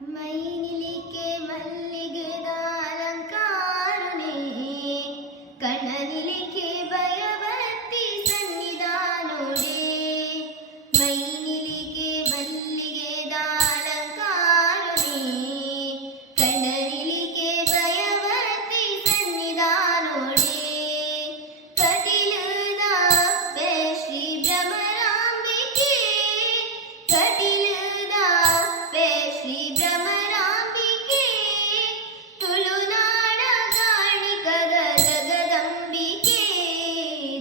ಮೈನಿಲಿಕೆ ಮಲ್ಲಿಗೆದ ಅಲಂಕಾರನೇ ಕಣ್ಣನಿಲಿಕೆ ಭಯವತ್ತಿ ಸನ್ನಿಧಾನೋಡೆ ಮೈನಿಲಿಕೆ ಮಲ್ಲಿಗೆದ ಅಲಂಕಾರನೇ ಕಣ್ಣನಿಲಿಕೆ ಭಯವತ್ತಿ ಸನ್ನಿಧಾನೋಡೆ ಕಟಿಲದ ಅಪ್ಪೆ ಶ್ರೀ ಭ್ರಮರಾಂಬಿಕೆ ಕಟಿಲದ ಅಪ್ಪೆ ಶ್ರೀ ಭ್ರಮರಾಂಬಿಕೆ ತುಳುನಾಡ ಕಾಣಿಕದ ಜಗದಂಬಿಕೆ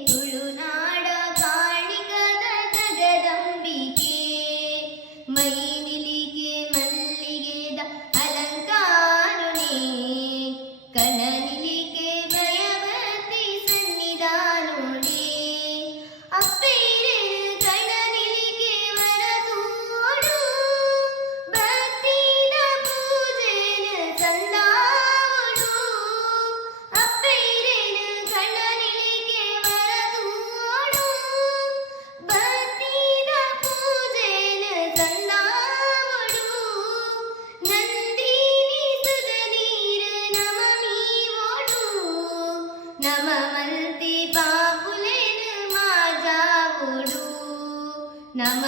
ತುಳುನಾಡ ಕಾಣಿಕದ ಜಗದಂಬಿಕೆ ಮೈನಿಲಿಗೆ ಮಲ್ಲಿಗೆದ ಅಲಂಕಾರನೇ ಕಣ್ಣನಿಲಿಗೆ ಭಯವತ್ತಿ ಸನ್ನಿಧಾನೋಡೆ ಅಪ್ಪೇರೆ ಕಣ್ಣನಿಲಿಗೆ ವರದೋಡು ಭಕ್ತಿದ ಪೂಜೆನ ತಂದಾಡು ಅಪ್ಪೇರೇನ ಕಣ್ಣನಿಲಿಗೆ ವರದೋಡು ಭಕ್ತಿದ ಪೂಜೆನ ತಂದಾಡು ನಂದಿನಿ ಸುದ ನೀರ ನಮ ಮೀವೋಡು ನಮ ಮಂತಿ ಪಾಪುಲೆನ ಮಾಜಾವೋಡು ನಮ